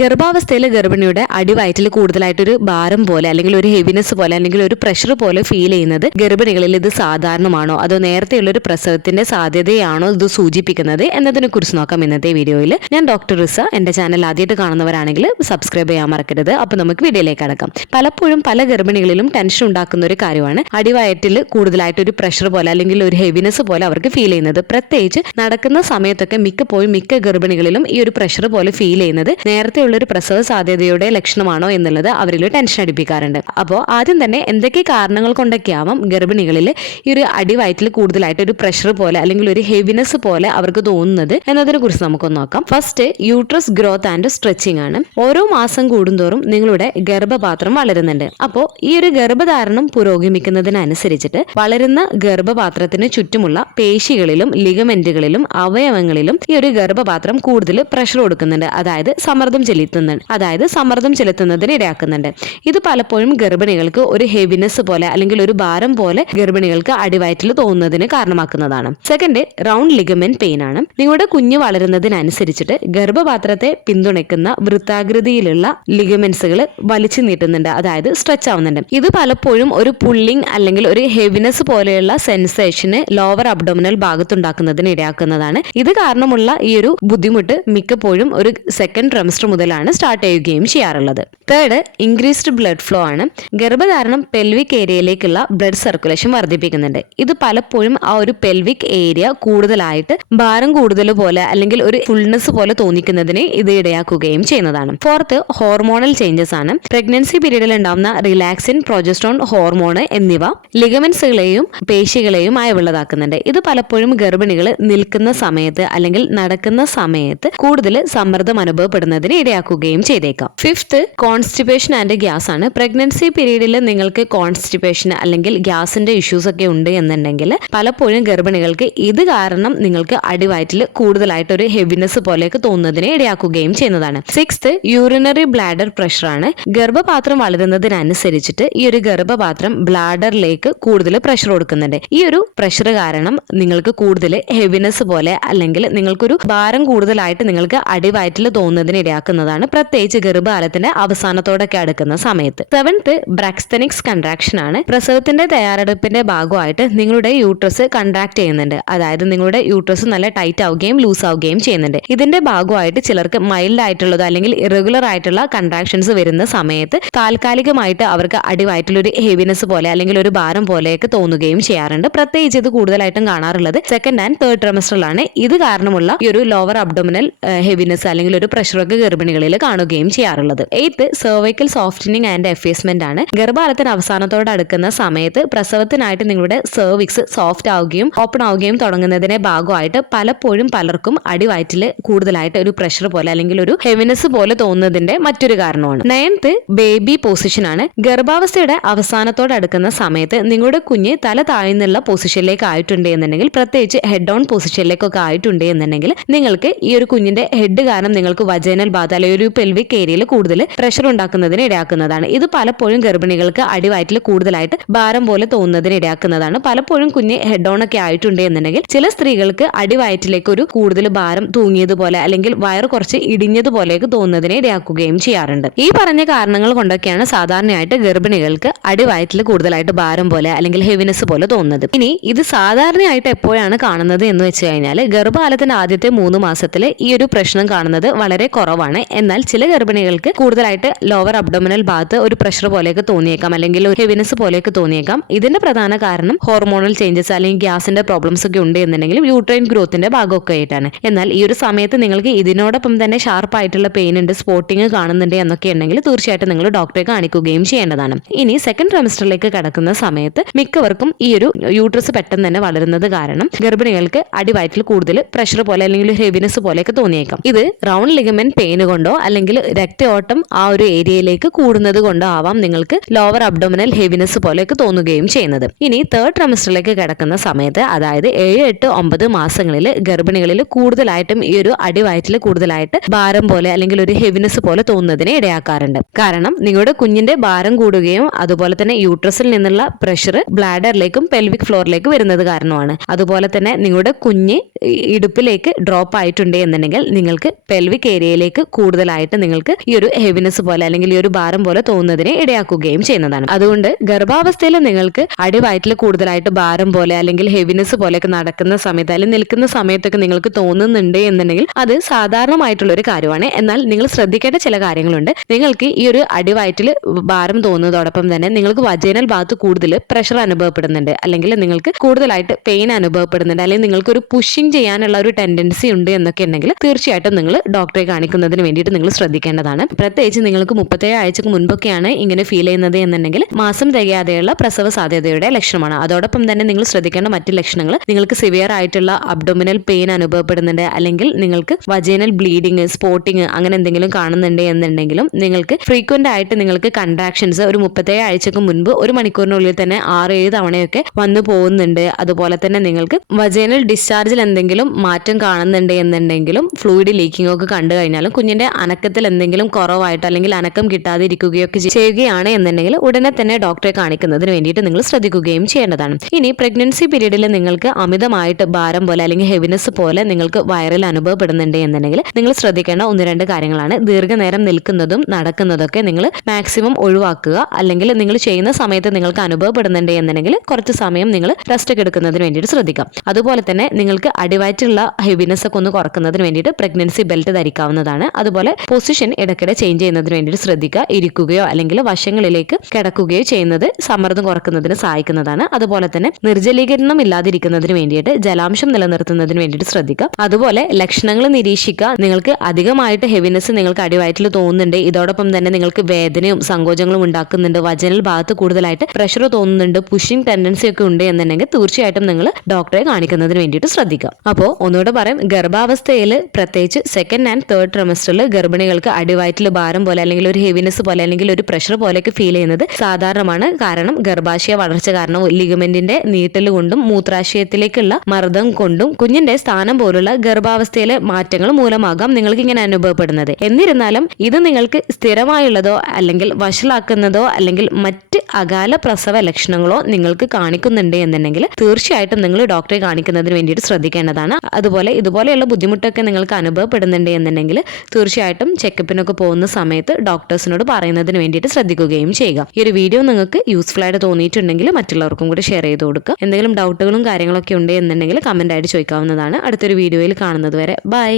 ഗർഭാവസ്ഥയിലെ ഗർഭിണിയുടെ അടിവയറ്റിൽ കൂടുതലായിട്ടൊരു ഭാരം പോലെ അല്ലെങ്കിൽ ഒരു ഹെവിനെസ് പോലെ അല്ലെങ്കിൽ ഒരു പ്രഷർ പോലെ ഫീൽ ചെയ്യുന്നത് ഗർഭിണികളിൽ ഇത് സാധാരണമാണോ അതോ നേരത്തെയുള്ള ഒരു പ്രസവത്തിന്റെ സാധ്യതയാണോ ഇത് സൂചിപ്പിക്കുന്നത് എന്നതിനെ കുറിച്ച് നോക്കാം ഇന്നത്തെ വീഡിയോയിൽ. ഞാൻ ഡോക്ടർ റിസ. എന്റെ ചാനൽ ആദ്യമായിട്ട് കാണുന്നവരാണെങ്കിൽ സബ്സ്ക്രൈബ് ചെയ്യാൻ മറക്കരുത്. അപ്പൊ നമുക്ക് വീഡിയോയിലേക്ക് കടക്കാം. പലപ്പോഴും പല ഗർഭിണികളിലും ടെൻഷൻ ഉണ്ടാക്കുന്ന ഒരു കാര്യമാണ് അടിവയറ്റിൽ കൂടുതലായിട്ടൊരു പ്രഷർ പോലെ അല്ലെങ്കിൽ ഒരു ഹെവിനെസ് പോലെ അവർക്ക് ഫീൽ ചെയ്യുന്നത്. പ്രത്യേകിച്ച് നടക്കുന്ന സമയത്തൊക്കെ മിക്ക ഗർഭിണികളിലും ഈ ഒരു പ്രഷർ പോലെ ഫീൽ ചെയ്യുന്നത് നേരത്തെ ഒരു പ്രസവ സാധ്യതയുടെ ലക്ഷണമാണോ എന്നുള്ളത് അവരിൽ ടെൻഷൻ അടിപ്പിക്കാറുണ്ട്. അപ്പോൾ ആദ്യം തന്നെ എന്തൊക്കെ കാരണങ്ങൾ കൊണ്ടൊക്കെ ആവാം ഗർഭിണികളിൽ ഈ ഒരു അടിവയറ്റിൽ കൂടുതലായിട്ട് ഒരു പ്രഷർ പോലെ അല്ലെങ്കിൽ ഒരു ഹെവിനെസ് പോലെ അവർക്ക് തോന്നുന്നത് എന്നതിനെ കുറിച്ച് നമുക്കൊന്ന് നോക്കാം. First, uterus growth and stretching ആണ്. ഓരോ മാസം കൂടുന്തോറും നിങ്ങളുടെ ഗർഭപാത്രം വളരുന്നുണ്ട്. അപ്പോൾ ഈ ഒരു ഗർഭധാരണം പുരോഗമിക്കുന്നതിനനുസരിച്ചിട്ട് വളരുന്ന ഗർഭപാത്രത്തിന് ചുറ്റുമുള്ള പേശികളിലും ലിഗമെന്റുകളിലും അവയവങ്ങളിലും ഈ ഒരു ഗർഭപാത്രം കൂടുതൽ പ്രഷർ കൊടുക്കുന്നുണ്ട്. അതായത് സമ്മർദ്ദം ചെലുത്തുന്നതിന് ഇടയാക്കുന്നുണ്ട്. ഇത് പലപ്പോഴും ഗർഭിണികൾക്ക് ഒരു ഹെവിനെസ് പോലെ അല്ലെങ്കിൽ ഒരു ഭാരം പോലെ ഗർഭിണികൾക്ക് അടിവയറ്റിൽ തോന്നുന്നതിന് കാരണമാക്കുന്നതാണ്. സെക്കൻഡ്, റൗണ്ട് ലിഗമെന്റ് പെയിൻ ആണ്. നിങ്ങളുടെ കുഞ്ഞ് വളരുന്നതിനനുസരിച്ചിട്ട് ഗർഭപാത്രത്തെ പിന്തുണയ്ക്കുന്ന വൃത്താകൃതിയിലുള്ള ലിഗമെന്റ്സുകൾ വലിച്ചു നീട്ടുന്നുണ്ട്, അതായത് സ്ട്രെച്ച് ആവുന്നുണ്ട്. ഇത് പലപ്പോഴും ഒരു പുള്ളിങ് അല്ലെങ്കിൽ ഒരു ഹെവിനെസ് പോലെയുള്ള സെൻസേഷന് ലോവർ അബ്ഡോമിനൽ ഭാഗത്തുണ്ടാക്കുന്നതിന് ഇടയാക്കുന്നതാണ്. ഇത് കാരണമുള്ള ഈ ഒരു ബുദ്ധിമുട്ട് മിക്കപ്പോഴും ഒരു സെക്കൻഡ് ട്രൈമസ്റ്റർ മുതലാണ് സ്റ്റാർട്ട് ചെയ്യുകയും ചെയ്യാറുള്ളത്. തേർഡ്, ഇൻക്രീസ്ഡ് ബ്ലഡ് ഫ്ലോ ആണ്. ഗർഭധാരണം പെൽവിക് ഏരിയയിലേക്കുള്ള ബ്ലഡ് സർക്കുലേഷൻ വർദ്ധിപ്പിക്കുന്നുണ്ട്. ഇത് പലപ്പോഴും ആ ഒരു പെൽവിക് ഏരിയ കൂടുതലായിട്ട് ഭാരം കൂടുതൽ പോലെ അല്ലെങ്കിൽ ഒരു ഫുൾനെസ് പോലെ തോന്നിക്കുന്നതിന് ഇത് ഇടയാക്കുകയും ചെയ്യുന്നതാണ്. ഫോർത്ത്, ഹോർമോണൽ ചേഞ്ചസ് ആണ്. പ്രഗ്നൻസി പീരീഡിൽ ഉണ്ടാവുന്ന റിലാക്സിൻ, പ്രൊജസ്ട്രോൺ ഹോർമോൺ എന്നിവ ലിഗമെന്റ്സുകളെയും പേശികളെയും അയവുള്ളതാക്കുന്നുണ്ട്. ഇത് പലപ്പോഴും ഗർഭിണികൾ നിൽക്കുന്ന സമയത്ത് അല്ലെങ്കിൽ നടക്കുന്ന സമയത്ത് കൂടുതൽ സമ്മർദ്ദം അനുഭവപ്പെടുന്നതിന് ഇടയാക്കുകയും ചെയ്തേക്കാം. ഫിഫ്ത്ത്, കോൺസ്റ്റിപ്പേഷൻ ആൻഡ് ഗ്യാസ് ആണ്. പ്രഗ്നൻസി പീരീഡിൽ നിങ്ങൾക്ക് കോൺസ്റ്റിപ്പേഷൻ അല്ലെങ്കിൽ ഗ്യാസിന്റെ ഇഷ്യൂസ് ഒക്കെ ഉണ്ട് എന്നുണ്ടെങ്കിൽ പലപ്പോഴും ഗർഭിണികൾക്ക് ഇത് കാരണം നിങ്ങൾക്ക് അടിവയറ്റിൽ കൂടുതലായിട്ട് ഒരു ഹെവിനെസ് പോലെയൊക്കെ തോന്നുന്നതിനെ ഇടയാക്കുകയും ചെയ്യുന്നതാണ്. സിക്സ്ത്, യൂറിനറി ബ്ലാഡർ പ്രഷർ ആണ്. ഗർഭപാത്രം വളരുന്നതിനനുസരിച്ചിട്ട് ഈ ഒരു ഗർഭപാത്രം ബ്ലാഡറിലേക്ക് കൂടുതൽ പ്രഷർ കൊടുക്കുന്നുണ്ട്. ഈ ഒരു പ്രഷർ കാരണം നിങ്ങൾക്ക് കൂടുതൽ ഹെവിനെസ് പോലെ അല്ലെങ്കിൽ നിങ്ങൾക്കൊരു ഭാരം കൂടുതലായിട്ട് നിങ്ങൾക്ക് അടിവയറ്റിൽ തോന്നുന്നതിന് ഇടയാക്കുന്നതാണ്, പ്രത്യേകിച്ച് ഗർഭകാലത്തിന്റെ അവസാനത്തോടൊക്കെ അടുക്കുന്ന സമയത്ത്. സെവൻത്ത്, ബ്രാക്സ്തനിക്സ് കൺട്രാക്ഷൻ ആണ്. പ്രസവത്തിന്റെ തയ്യാറെടുപ്പിന്റെ ഭാഗമായിട്ട് നിങ്ങളുടെ യൂട്രസ് കൺട്രാക്ട് ചെയ്യുന്നുണ്ട്. അതായത് നിങ്ങളുടെ യൂട്രസ് നല്ല ടൈറ്റ് ആവുകയും ലൂസ് ആവുകയും ചെയ്യുന്നുണ്ട്. ഇതിന്റെ ഭാഗമായിട്ട് ചിലർക്ക് മൈൽഡ് ആയിട്ടുള്ളത് അല്ലെങ്കിൽ ഇറഗുലർ ആയിട്ടുള്ള കൺട്രാക്ഷൻസ് വരുന്ന സമയത്ത് താൽക്കാലികമായിട്ട് അവർക്ക് അടിവയറ്റിൽ ഒരു ഹെവിനെസ് പോലെ അല്ലെങ്കിൽ ഒരു ഭാരം പോലെയൊക്കെ തോന്നുകയും ചെയ്യാറുണ്ട്. പ്രത്യേകിച്ച് ഇത് കൂടുതലായിട്ടും കാണാറുള്ളത് സെക്കൻഡ് ആൻഡ് തേർഡ് ട്രൈമസ്റ്ററിലാണ്. ഇത് കാരണമുള്ള ഈ ഒരു ലോവർ അബ്ഡോമിനൽ ഹെവിനെസ് അല്ലെങ്കിൽ ഒരു പ്രഷറൊക്കെ ഗർഭിണികളിൽ കാണുകയും ചെയ്യാറുള്ളത്. Eighth, cervical softening and effacement ആണ്. ഗർഭകാലത്തിന് അവസാനത്തോട് അടുക്കുന്ന സമയത്ത് പ്രസവത്തിനായിട്ട് നിങ്ങളുടെ സെർവിക്സ് സോഫ്റ്റ് ആവുകയും ഓപ്പൺ ആവുകയും തുടങ്ങുന്നതിന്റെ ഭാഗമായിട്ട് പലപ്പോഴും പലർക്കും അടിവയറ്റിൽ കൂടുതലായിട്ട് ഒരു പ്രഷർ പോലെ അല്ലെങ്കിൽ ഒരു ഹെവിനെസ് പോലെ തോന്നുന്നതിന്റെ മറ്റൊരു കാരണമാണ്. നയൻത്ത്, ബേബി പൊസിഷൻ ആണ്. ഗർഭാവസ്ഥയുടെ അവസാനത്തോട് അടുക്കുന്ന സമയത്ത് നിങ്ങളുടെ കുഞ്ഞ് തല താഴ്ന്നുള്ള പൊസിഷനിലേക്ക് ആയിട്ടുണ്ട് എന്നുണ്ടെങ്കിൽ, പ്രത്യേകിച്ച് ഹെഡ് ഡൗൺ പൊസിഷനിലേക്കൊക്കെ ആയിട്ടുണ്ട് എന്നുണ്ടെങ്കിൽ നിങ്ങൾക്ക് ഈ ഒരു കുഞ്ഞിന്റെ ഹെഡ് കാരണം നിങ്ങൾക്ക് വജൈനൽ ഭാഗത്ത് അല്ലെങ്കിൽ ഒരു പെൽവിക് ഏരിയയിൽ കൂടുതൽ പ്രഷർ ഉണ്ടാക്കുന്നതിന് ഇടയാക്കുന്നതാണ്. ഇത് പലപ്പോഴും ഗർഭിണികൾക്ക് അടിവയറ്റിൽ കൂടുതലായിട്ട് ഭാരം പോലെ തോന്നുന്നതിന് ഇടയാക്കുന്നതാണ്. പലപ്പോഴും കുഞ്ഞ് ഹെഡ് ഓൺ ഒക്കെ ആയിട്ടുണ്ട് എന്നുണ്ടെങ്കിൽ ചില സ്ത്രീകൾക്ക് അടിവയറ്റിലേക്ക് ഒരു കൂടുതൽ ഭാരം തൂങ്ങിയതുപോലെ അല്ലെങ്കിൽ വയറ് കുറച്ച് ഇടിഞ്ഞതുപോലെയൊക്കെ തോന്നുന്നതിനെ ഇടയാക്കുകയും ചെയ്യാറുണ്ട്. ഈ പറഞ്ഞ കാരണങ്ങൾ കൊണ്ടൊക്കെയാണ് സാധാരണയായിട്ട് ഗർഭിണികൾക്ക് അടിവയറ്റിൽ കൂടുതലായിട്ട് ഭാരം പോലെ അല്ലെങ്കിൽ ഹെവിനെസ് പോലെ തോന്നുന്നത്. ഇനി ഇത് സാധാരണയായിട്ട് എപ്പോഴാണ് കാണുന്നത് എന്ന് വെച്ച് കഴിഞ്ഞാൽ ഗർഭകാലത്തിന്റെ ആദ്യത്തെ 3 മാസത്തിൽ ഈ ഒരു പ്രശ്നം കാണുന്നത് വളരെ കുറവാണ്. എന്നാൽ ചില ഗർഭിണികൾക്ക് കൂടുതലായിട്ട് ലോവർ അബ്ഡോമിനൽ ഭാഗത്ത് ഒരു പ്രഷർ പോലെയൊക്കെ തോന്നിയേക്കാം അല്ലെങ്കിൽ ഒരു ഹെവിനെസ് പോലെയൊക്കെ തോന്നിയേക്കാം. ഇതിന്റെ പ്രധാന കാരണം ഹോർമോണൽ ചേഞ്ചസ് അല്ലെങ്കിൽ ഗ്യാസിന്റെ പ്രോബ്ലംസ് ഒക്കെ ഉണ്ട് എന്നുണ്ടെങ്കിലും യൂട്രൈൻ ഗ്രോത്തിന്റെ ഭാഗമൊക്കെ ആയിട്ടാണ്. എന്നാൽ ഈ ഒരു സമയത്ത് നിങ്ങൾക്ക് ഇതിനോടൊപ്പം തന്നെ ഷാർപ്പായിട്ടുള്ള പെയിൻ ഉണ്ട്, സ്പോട്ടിങ് കാണുന്നുണ്ട് എന്നൊക്കെ ഉണ്ടെങ്കിൽ തീർച്ചയായിട്ടും നിങ്ങൾ ഡോക്ടറെ കാണിക്കുകയും ചെയ്യേണ്ടതാണ്. ഇനി സെക്കൻഡ് ട്രൈമസ്റ്ററിലേക്ക് കടക്കുന്ന സമയത്ത് മിക്കവർക്കും ഈ ഒരു യൂട്രസ് പെട്ടെന്ന് തന്നെ വളരുന്നത് കാരണം ഗർഭിണികൾക്ക് അടിവയറ്റിൽ കൂടുതൽ പ്രഷർ പോലെ അല്ലെങ്കിൽ ഹെവിനെസ് പോലെയൊക്കെ തോന്നിയേക്കാം. ഇത് റൗണ്ട് ലിഗമെന്റ് പെയിൻ കൊണ്ടോ അല്ലെങ്കിൽ രക്തയോട്ടം ആ ഒരു ഏരിയയിലേക്ക് കൂടുന്നത് കൊണ്ടോ ആവാം നിങ്ങൾക്ക് ലോവർ അബ്ഡോമിനൽ ഹെവിനെസ് പോലെയൊക്കെ തോന്നുകയും ചെയ്യുന്നത്. ഇനി തേർഡ് ട്രൈമസ്റ്ററിലേക്ക് കിടക്കുന്ന സമയത്ത്, അതായത് 7, 8, 9 മാസങ്ങളിൽ ഗർഭിണികളിൽ കൂടുതലായിട്ടും ഈ ഒരു അടിവയറ്റിൽ കൂടുതലായിട്ട് ഭാരം പോലെ അല്ലെങ്കിൽ ഒരു ഹെവിനെസ് പോലെ തോന്നുന്നതിനെ ഇടയാക്കാറുണ്ട്. കാരണം നിങ്ങളുടെ കുഞ്ഞിന്റെ ഭാരം കൂടുകയും അതുപോലെ തന്നെ യൂട്രസിൽ നിന്നുള്ള പ്രഷർ ബ്ലാഡറിലേക്കും പെൽവിക് ഫ്ലോറിലേക്ക് വരുന്നത് കാരണമാണ്. അതുപോലെ തന്നെ നിങ്ങളുടെ കുഞ്ഞ് ഇടുപ്പിലേക്ക് ഡ്രോപ്പ് ആയിട്ടുണ്ട് എന്നുണ്ടെങ്കിൽ നിങ്ങൾക്ക് പെൽവിക് ഏരിയയിലേക്ക് കൂടുതലായിട്ട് നിങ്ങൾക്ക് ഈ ഒരു ഹെവിനെസ് പോലെ അല്ലെങ്കിൽ ഈ ഒരു ഭാരം പോലെ തോന്നുന്നതിനെ ഇടയാക്കുകയും ചെയ്യുന്നതാണ്. അതുകൊണ്ട് ഗർഭാവസ്ഥയിൽ നിങ്ങൾക്ക് അടിവയറ്റിൽ കൂടുതലായിട്ട് ഭാരം പോലെ അല്ലെങ്കിൽ ഹെവിനെസ് പോലെയൊക്കെ നടക്കുന്ന സമയത്ത് അല്ലെങ്കിൽ നിൽക്കുന്ന സമയത്തൊക്കെ നിങ്ങൾക്ക് തോന്നുന്നുണ്ട് എന്നുണ്ടെങ്കിൽ അത് സാധാരണമായിട്ടുള്ള ഒരു കാര്യമാണ്. എന്നാൽ നിങ്ങൾ ശ്രദ്ധിക്കേണ്ട ചില കാര്യങ്ങളുണ്ട്. നിങ്ങൾക്ക് ഈ ഒരു അടിവയറ്റിൽ ഭാരം തോന്നുന്നതോടൊപ്പം തന്നെ നിങ്ങൾക്ക് വജൈനൽ ഭാഗത്ത് കൂടുതൽ പ്രഷർ അനുഭവപ്പെടുന്നുണ്ട്, അല്ലെങ്കിൽ നിങ്ങൾക്ക് കൂടുതലായിട്ട് പെയിൻ അനുഭവപ്പെടുന്നുണ്ട്, അല്ലെങ്കിൽ നിങ്ങൾക്ക് ഒരു പുഷിംഗ് ചെയ്യാനുള്ള ഒരു ടെൻഡൻസി ഉണ്ട് എന്നൊക്കെ ഉണ്ടെങ്കിൽ തീർച്ചയായിട്ടും നിങ്ങൾ ഡോക്ടറെ കാണിക്കുന്നതിന് വേണ്ടിയിട്ട് നിങ്ങൾ ശ്രദ്ധിക്കേണ്ടതാണ്. പ്രത്യേകിച്ച് നിങ്ങൾക്ക് 37 ആഴ്ചക്ക് മുൻപൊക്കെയാണ് ഇങ്ങനെ ഫീൽ ചെയ്യുന്നത് എന്നുണ്ടെങ്കിൽ മാസം തികയാതെയുള്ള പ്രസവ സാധ്യതയുടെ ലക്ഷണമാണ്. അതോടൊപ്പം തന്നെ നിങ്ങൾ ശ്രദ്ധിക്കേണ്ട മറ്റ് ലക്ഷണങ്ങൾ, നിങ്ങൾക്ക് സിവിയർ ആയിട്ടുള്ള അബ്ഡോമിനൽ പെയിൻ അനുഭവപ്പെടുന്നുണ്ട്, അല്ലെങ്കിൽ നിങ്ങൾക്ക് വജൈനൽ ബ്ലീഡിങ്, സ്പോട്ടിങ് അങ്ങനെ എന്തെങ്കിലും കാണുന്നുണ്ട് എന്നുണ്ടെങ്കിലും, നിങ്ങൾക്ക് ഫ്രീക്വന്റ് ആയിട്ട് നിങ്ങൾക്ക് കൺട്രാക്ഷൻസ് ഒരു 37 ആഴ്ചക്ക് മുൻപ് 1 മണിക്കൂറിനുള്ളിൽ തന്നെ 6-7 തവണയൊക്കെ വന്നു പോകുന്നുണ്ട്, അതുപോലെ തന്നെ നിങ്ങൾക്ക് വജൈനൽ ഡിസ്ചാർജിൽ എന്തെങ്കിലും മാറ്റം കാണുന്നുണ്ട് എന്നുണ്ടെങ്കിലും, ഫ്ലൂയിഡ് ലീക്കിംഗ് ഒക്കെ കണ്ടു കഴിഞ്ഞാലും കുഞ്ഞിന്റെ അനക്കത്തിൽ എന്തെങ്കിലും കുറവായിട്ട് അല്ലെങ്കിൽ അനക്കം കിട്ടാതെ ഇരിക്കുകയൊക്കെ ചെയ്യുകയാണ് എന്നുണ്ടെങ്കിൽ ഉടനെ തന്നെ ഡോക്ടറെ കാണിക്കുന്നതിന് വേണ്ടിയിട്ട് നിങ്ങൾ ശ്രദ്ധിക്കുകയും ചെയ്യേണ്ടതാണ്. ഇനി പ്രഗ്നൻസി പീരീഡിൽ നിങ്ങൾക്ക് അമിതമായിട്ട് ഭാരം പോലെ അല്ലെങ്കിൽ ഹെവിനെസ് പോലെ നിങ്ങൾക്ക് വയറിൽ അനുഭവപ്പെടുന്നുണ്ട് എന്നുണ്ടെങ്കിൽ നിങ്ങൾ ശ്രദ്ധിക്കേണ്ട 1-2 കാര്യങ്ങളാണ്. ദീർഘനേരം നിൽക്കുന്നതും നടക്കുന്നതൊക്കെ നിങ്ങൾ മാക്സിമം ഒഴിവാക്കുക. അല്ലെങ്കിൽ നിങ്ങൾ ചെയ്യുന്ന സമയത്ത് നിങ്ങൾക്ക് അനുഭവപ്പെടുന്നുണ്ട് എന്നുണ്ടെങ്കിൽ കുറച്ച് സമയം നിങ്ങൾ റെസ്റ്റ് ഒക്കെ എടുക്കുന്നതിന് വേണ്ടിയിട്ട് ശ്രദ്ധിക്കാം. അതുപോലെ തന്നെ നിങ്ങൾക്ക് അടിവയറ്റുള്ള ഹെവിനെസ് ഒക്കെ ഒന്ന് കുറക്കുന്നതിന് വേണ്ടിയിട്ട് പ്രഗ്നൻസി ബെൽറ്റ് ധരിക്കാവുന്നതാണ്. അതുപോലെ പൊസിഷൻ ഇടയ്ക്കിടെ ചേഞ്ച് ചെയ്യുന്നതിന് വേണ്ടിയിട്ട് ശ്രദ്ധിക്കുക. ഇരിക്കുകയോ അല്ലെങ്കിൽ വശങ്ങളിലേക്ക് കിടക്കുകയോ ചെയ്യുന്നത് സമ്മർദ്ദം കുറക്കുന്നതിന് സഹായിക്കുന്നതാണ്. അതുപോലെ തന്നെ നിർജ്ജലീകരണം ഇല്ലാതിരിക്കുന്നതിന് വേണ്ടിയിട്ട് ജലാംശം നിലനിർത്തുന്നതിന് വേണ്ടിയിട്ട് ശ്രദ്ധിക്കുക. അതുപോലെ ലക്ഷണങ്ങൾ നിരീക്ഷിക്കുക. നിങ്ങൾക്ക് അധികമായിട്ട് ഹെവിനെസ് നിങ്ങൾക്ക് അടിവയറ്റിൽ തോന്നുന്നുണ്ട്, ഇതോടൊപ്പം തന്നെ നിങ്ങൾക്ക് വേദനയും സങ്കോചങ്ങളും ഉണ്ടാക്കുന്നുണ്ട്, വജൈനൽ ഭാഗത്ത് കൂടുതലായിട്ട് പ്രഷർ തോന്നുന്നുണ്ട്, പുഷിംഗ് ടെൻഡൻസി ഒക്കെ ഉണ്ട് എന്നുണ്ടെങ്കിൽ തീർച്ചയായിട്ടും നിങ്ങൾ ഡോക്ടറെ കാണിക്കുന്നതിന് വേണ്ടിയിട്ട് ശ്രദ്ധിക്കുക. അപ്പോൾ ഒന്നുകൂടെ പറയാം, ഗർഭാവസ്ഥയിൽ പ്രത്യേകിച്ച് 2nd and 3rd ട്രിമസ്റ്ററിൽ ഗർഭിണികൾക്ക് അടിവയറ്റിൽ ഭാരം പോലെ അല്ലെങ്കിൽ ഒരു ഹെവിനെസ് പോലെ അല്ലെങ്കിൽ ഒരു പ്രഷർ പോലെയൊക്കെ ഫീൽ ചെയ്യുന്നത് സാധാരണമാണ്. കാരണം ഗർഭാശയ വളർച്ച കാരണവും ലിഗമെന്റിന്റെ നീട്ടൽ കൊണ്ടും മൂത്രാശയത്തിലേക്കുള്ള മർദ്ദം കൊണ്ടും കുഞ്ഞിന്റെ സ്ഥാനം പോലുള്ള ഗർഭാവസ്ഥയിലെ മാറ്റങ്ങൾ മൂലമാകാം നിങ്ങൾക്ക് ഇങ്ങനെ അനുഭവപ്പെടുന്നത്. എന്നിരുന്നാലും ഇത് നിങ്ങൾക്ക് സ്ഥിരമായുള്ളതോ അല്ലെങ്കിൽ വഷളാക്കുന്നതോ അല്ലെങ്കിൽ മറ്റ് അകാല പ്രസവ ലക്ഷണങ്ങളോ നിങ്ങൾക്ക് കാണിക്കുന്നുണ്ട് എന്നുണ്ടെങ്കിൽ തീർച്ചയായിട്ടും നിങ്ങൾ ഡോക്ടറെ കാണിക്കുന്നതിന് വേണ്ടിയിട്ട് ശ്രദ്ധിക്കേണ്ടതാണ്. അതുപോലെ ഇതുപോലെയുള്ള ബുദ്ധിമുട്ടൊക്കെ നിങ്ങൾക്ക് അനുഭവപ്പെടുന്നുണ്ട് എന്നുണ്ടെങ്കിൽ തീർച്ചയായിട്ടും ചെക്കപ്പിനൊക്കെ പോകുന്ന സമയത്ത് ഡോക്ടേഴ്സിനോട് പറയുന്നതിന് വേണ്ടിയിട്ട് ശ്രദ്ധിക്കുകയും ചെയ്യുക. ഈ ഒരു വീഡിയോ നിങ്ങൾക്ക് യൂസ്ഫുൾ ആയിട്ട് തോന്നിയിട്ടുണ്ടെങ്കിൽ മറ്റുള്ളവർക്കും കൂടി ഷെയർ ചെയ്ത് കൊടുക്കുക. എന്തെങ്കിലും ഡൗട്ടുകളും കാര്യങ്ങളൊക്കെ ഉണ്ട് എന്നുണ്ടെങ്കിൽ കമന്റ് ആയിട്ട് ചോദിക്കാവുന്നതാണ്. അടുത്തൊരു വീഡിയോയിൽ കാണുന്നത് വരെ ബൈ.